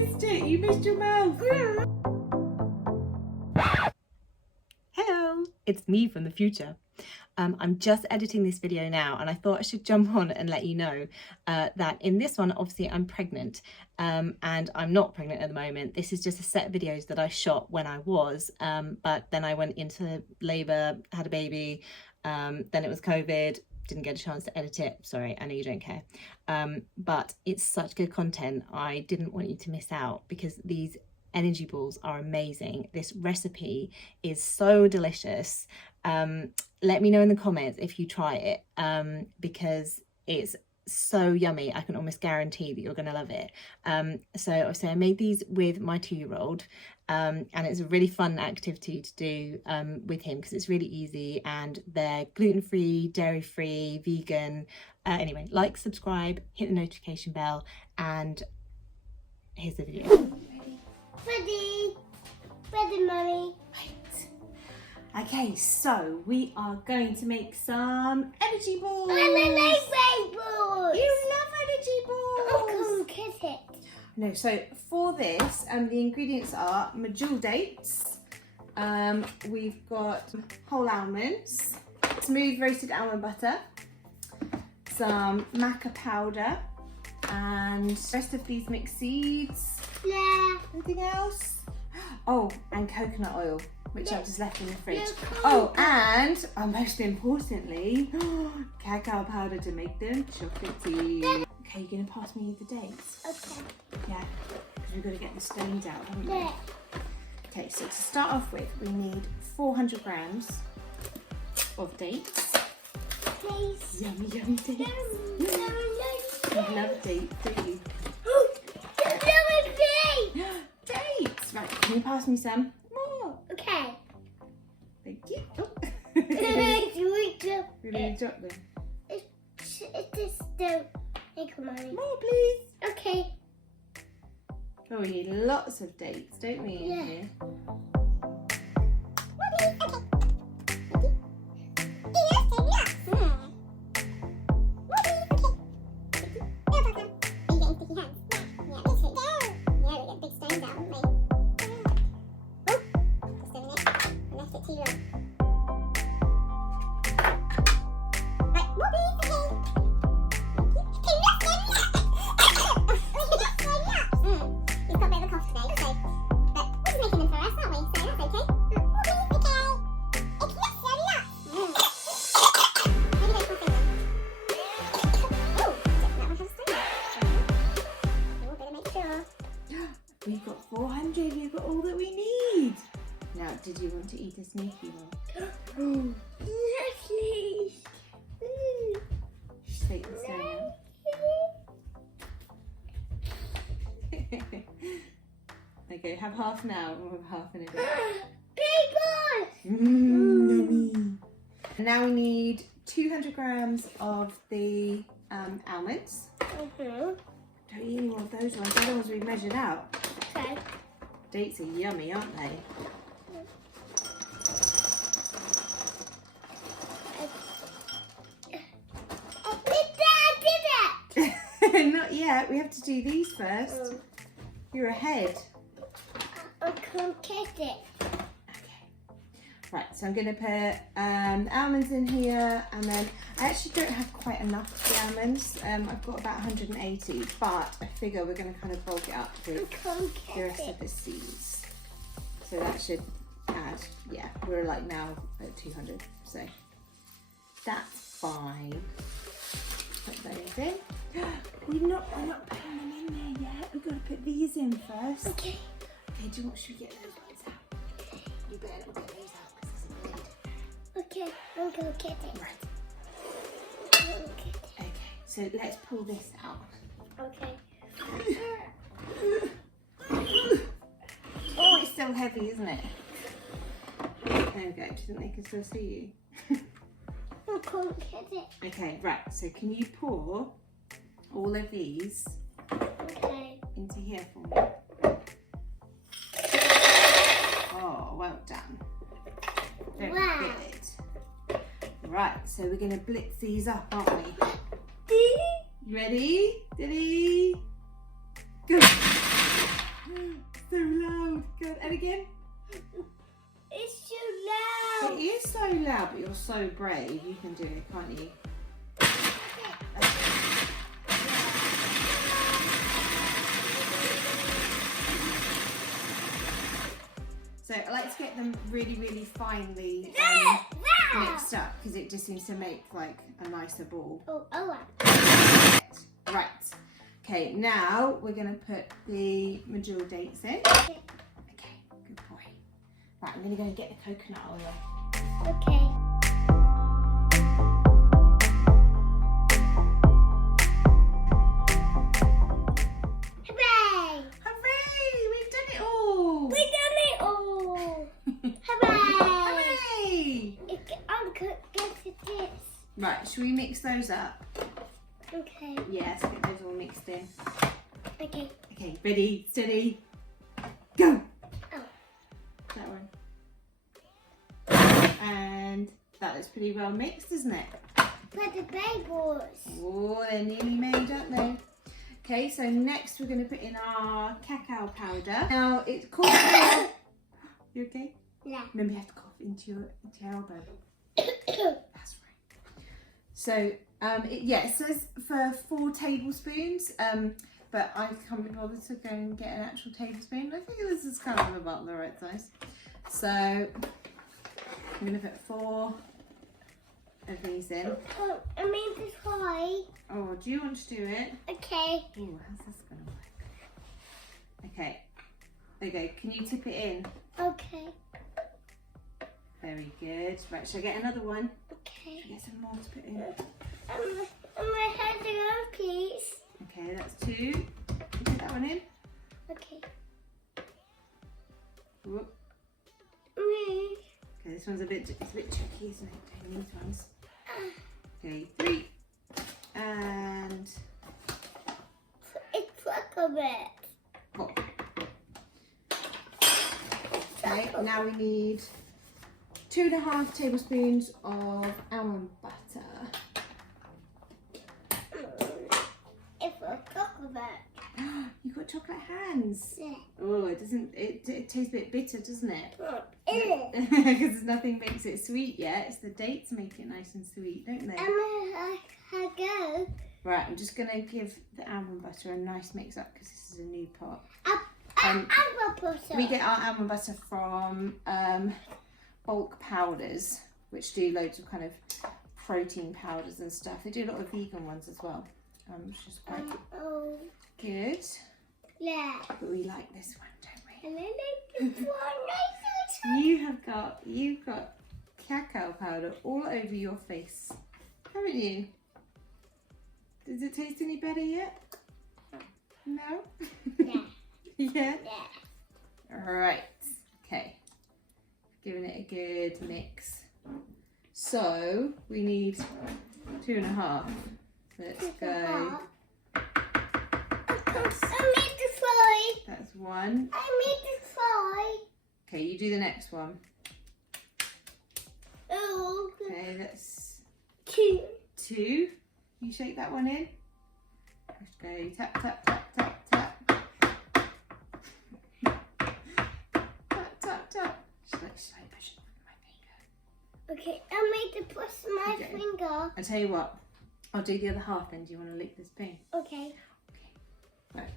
missed it. You missed your mouth. Hello, it's me from the future. I'm just editing this video now, and I thought I should jump on and let you know that in this one, obviously I'm pregnant, and I'm not pregnant at the moment. This is just a set of videos that I shot when I was, but then I went into labour, had a baby, then it was COVID, didn't get a chance to edit it. Sorry, I know you don't care, but it's such good content. I didn't want you to miss out because these energy balls are amazing. This recipe is so delicious. Let me know in the comments if you try it, because it's so yummy. I can almost guarantee that you're going to love it. So obviously I made these with my 2-year-old, and it's a really fun activity to do with him because it's really easy, and they're gluten-free, dairy-free, vegan. Anyway, like, subscribe, hit the notification bell, and here's the video. Ready, Mummy. Right. Okay, so we are going to make some energy balls. I like balls. You love energy balls. Oh, come kiss it. No, so for this, the ingredients are medjool dates. We've got whole almonds, smooth roasted almond butter, some maca powder, and the rest of these mixed seeds. Yeah. Anything else? Oh, and coconut oil, which I've just left in the fridge. Oh, and most importantly, cacao powder to make them chocolatey. Okay, you're gonna pass me the dates. Okay. Yeah, because we've got to get the stones out, haven't we? Yeah. Okay, so to start off with, we need 400 grams of dates. Please. Yummy, yummy dates. You love dates, don't you? Dates! Right, can you pass me some? More. Okay. Thank you. Oh. We We're going to drop them. It is still. Thank you, Mommy. More, please. Okay. Oh, we need lots of dates, don't we? Yeah. In here? We've got 400, we've got all that we need. Now, did you want to eat a sneaky one? Please. Take the stone out. Okay, have half now and we'll have half in a bit. Yummy. Now we need 200 grams of the almonds. Don't eat any more of those ones, they're the ones we measured out. Okay. Dates are yummy, aren't they? Not yet, we have to do these first. You're ahead. I can't kiss it. Okay. Right, so I'm going to put almonds in here, and then I actually don't have quite enough of the almonds. I've got about 180, but I figure we're going to kind of bulk it up with the rest of the seeds. So that should add, yeah, we're like now at 200, so that's fine. Put those in. We're not putting them in there yet. We've got to put these in first. Okay. Okay, do you want, should we get those ones out? You better not get those out because there's a lid. Okay, I'm going to kiss it. Right. Okay, so let's pull this out. Okay. Oh, it's still heavy, isn't it? There we go. Do you think they can still see you? I can't kiss it. Okay, right. So can you pour all of these into here for me? Oh, well done. Very good. Right, so we're going to blitz these up, aren't we? Ready? Ready? Go. So loud. Good. And again. It's too loud. It is so loud, but you're so brave. You can do it, can't you? So I like to get them really, really finely mixed up because it just seems to make like a nicer ball. Right. Okay, now we're going to put the medjool dates in. Okay, good boy. Right, I'm going to go and get the coconut oil. Okay. Hooray! Hooray! We've done it all! We done it all! Hooray! Hooray! I'm going to this. Right, should we mix those up? Okay. Yes, get those all mixed in. Okay. Okay, ready, steady, go! Oh. That one. And that looks pretty well mixed, isn't it? But the bagels. Oh, they're nearly made, aren't they? Okay, so next we're going to put in our cacao powder. Now, it's called... You okay? Yeah. Remember, you have to cough into your elbow. That's right. So, it says for 4 tablespoons, but I can't be bothered to go and get an actual tablespoon. I think this is kind of about the right size. So, I'm going to put 4 of these in. Oh, I mean to try. Oh, do you want to do it? Okay. Oh, how's this going to work? Okay. Okay, can you tip it in? Okay. Very good. Right, shall I get another one? Okay. Shall I get some more to put in? My head on, please. Okay, that's 2. Put that one in. Okay. Whoop. Me. Okay, this one's it's a bit tricky, isn't it? Taking these ones. Okay, 3. And It's like a bit. 4. Okay, now we need 2.5 tablespoons of almond butter. It's a chocolate. You got chocolate hands. Yeah. Oh, it doesn't. It tastes a bit bitter, doesn't it? It Because nothing makes it sweet yet. It's the dates make it nice and sweet, don't they? I go. Right, I'm just gonna give the almond butter a nice mix up because this is a new pot. We get our almond butter from bulk powders, which do loads of kind of protein powders and stuff. They do a lot of vegan ones as well, which is quite good. Yeah. But we like this one, don't we? And I like this one. You've got cacao powder all over your face, haven't you? Does it taste any better yet? No? Yeah. Yeah? Yeah. Alright, okay. Giving it a good mix. So, we need 2.5. Let's go. I made the fry. That's 1. I made the fry. Okay, you do the next one. Oh. Okay, that's 2. 2. You shake that one in. Let's go tap, tap, tap, tap, tap. Tap, tap, tap. Should I push it with my finger? Okay, I made to push my Okay. finger. I'll tell you what. I'll do the other half then. Do you want to lick the spoon? Okay. Right.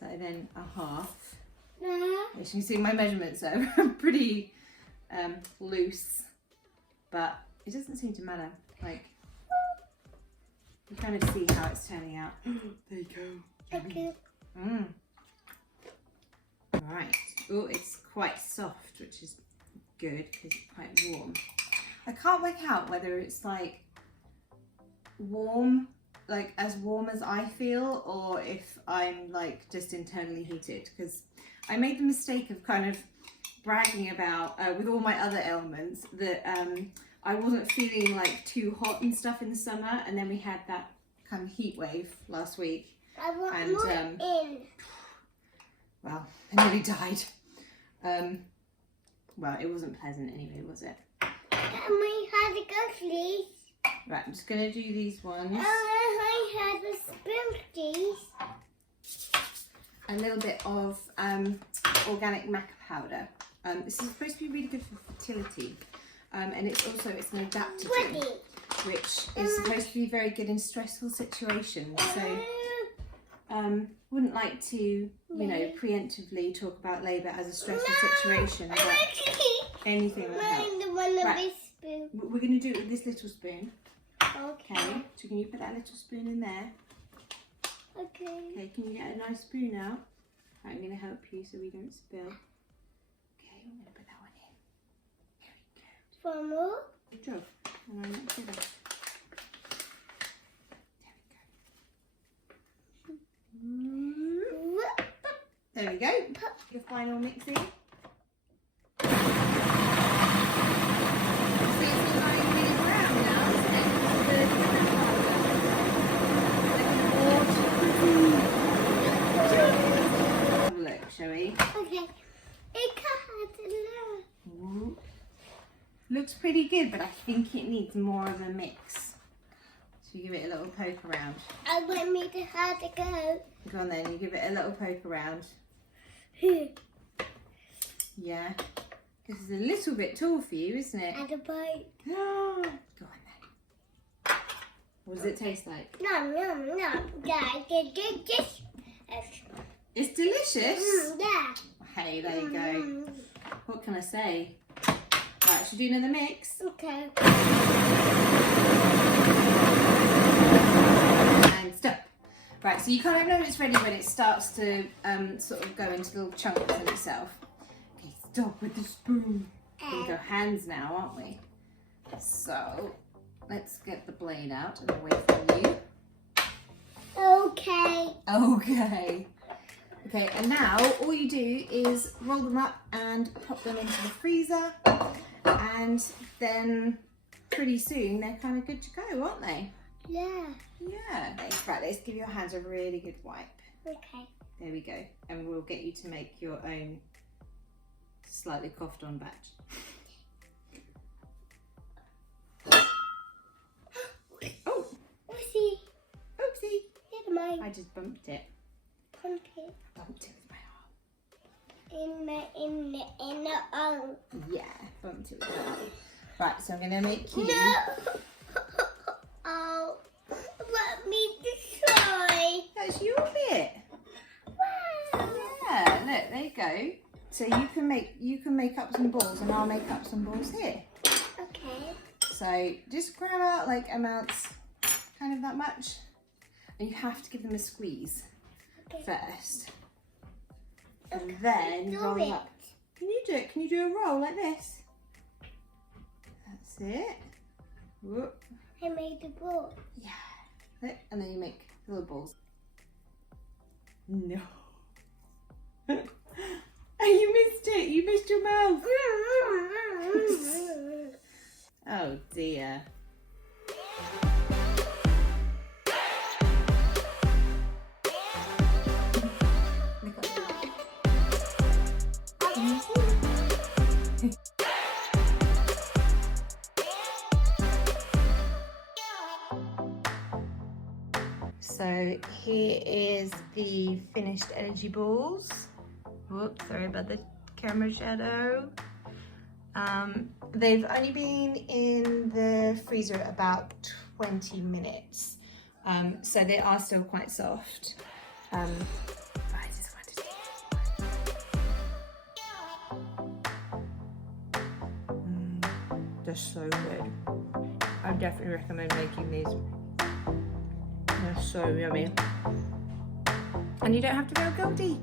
So then a half. No. As you can see, my measurements are pretty loose, but it doesn't seem to matter. Like, you kind of see how it's turning out. There you go. Okay. Mm. Right. Oh, it's quite soft, which is good because it's quite warm. I can't work out whether it's like warm, like as warm as I feel, or if I'm like just internally heated, because I made the mistake of kind of bragging about with all my other ailments that I wasn't feeling like too hot and stuff in the summer, and then we had that kind of heat wave last week. I want And, more in. Well, I nearly died. Well, it wasn't pleasant anyway, was it? I had to go, please. Right, I'm just going to do these ones. I had the spoon, please. a little bit of organic maca powder. This is supposed to be really good for fertility, and it's an adaptogen, which is supposed to be very good in stressful situations. So wouldn't like to, you know, preemptively talk about labour as a stressful situation, but anything will help. Right. We're going to do it with this little spoon. Okay. So can you put that little spoon in there? Okay. Okay, can you get a nice spoon out? Right, I'm going to help you so we don't spill. Okay, I'm going to put that one in. Here we go. One more? Good job. And I'm not sure. There we go. There we go. Your final mixing. Shall we? Okay. Looks pretty good, but I think it needs more of a mix. So you give it a little poke around. I want me to have to go. Go on then, you give it a little poke around. Yeah. Because it's a little bit tall for you, isn't it? And a bite. Go on then. What does it taste like? Nom, nom, nom. Yeah, It's delicious. yeah. Hey, there you go. What can I say? Right, should we do another mix? Okay. And stop. Right, so you kind of know it's ready when it starts to sort of go into little chunks in itself. Okay, stop with the spoon. We're going to go hands now, aren't we? So, let's get the blade out and away from you. Okay. Okay. Okay, and now all you do is roll them up and pop them into the freezer, and then pretty soon they're kind of good to go, aren't they? Yeah. Yeah. Right, let's give your hands a really good wipe. Okay. There we go. And we'll get you to make your own slightly coughed on batch. Oh! Oopsie. Oopsie! Never mind. I just bumped it. Pump it. Bumped it with my arm. In the arm. Yeah, bumped it with my arm. Right, so I'm going to make you... No! Oh, let me try. That's your bit. Wow. Yeah, look, there you go. So you can make up some balls and I'll make up some balls here. Okay. So just grab out like amounts, kind of that much. And you have to give them a squeeze first. And then you roll them up. Can you do it? Can you do a roll like this? That's it. Whoop. I made the ball. Yeah. Look, and then you make little balls. No. You missed it. You missed your mouth. Oh dear. So here is the finished energy balls. Whoops, sorry about the camera shadow. They've only been in the freezer about 20 minutes. So they are still quite soft. I just wanted to they're so good. I definitely recommend making these. They're so yummy. And you don't have to go guilty.